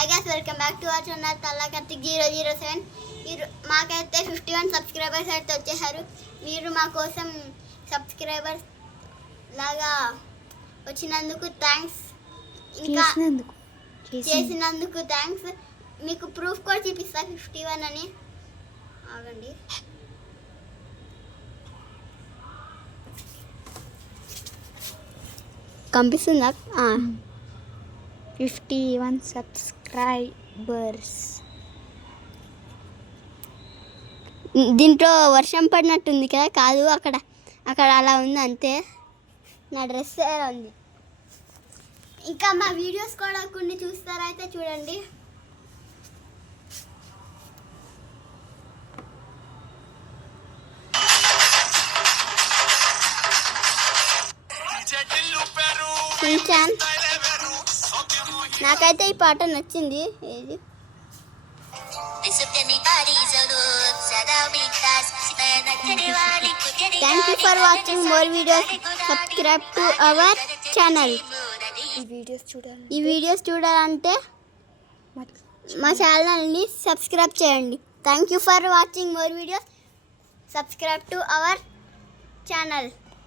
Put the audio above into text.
Hi guys, welcome back to our channel Talla Karthik 007. మాకైతే 51 subscribers అయితే వచ్చేసారు. మీరు మా కోసం సబ్స్క్రైబర్స్ లాగా వచ్చినందుకు థ్యాంక్స్. ఇంకా చేసినందుకు థ్యాంక్స్. మీకు ప్రూఫ్ కూడా చూపిస్తా 51 అని. ఆగండి. కనిపిస్తుందా? 51 సబ్స్క్రైబర్స్. దీంట్లో వర్షం పడినట్టుంది కదా? కాదు, అక్కడ అలా ఉంది అంతే. నా డ్రెస్ ఉంది. ఇంకా మా వీడియోస్ కూడా కొన్ని చూస్తారైతే చూడండి. నాకైతే ఈ పాట నచ్చింది. ఏది thank you for watching more videos. Subscribe to our channel. ఈ వీడియోస్ చూడాలంటే మా ఛానల్ని సబ్స్క్రైబ్ చేయండి. Thank you for watching more videos. Subscribe to our channel.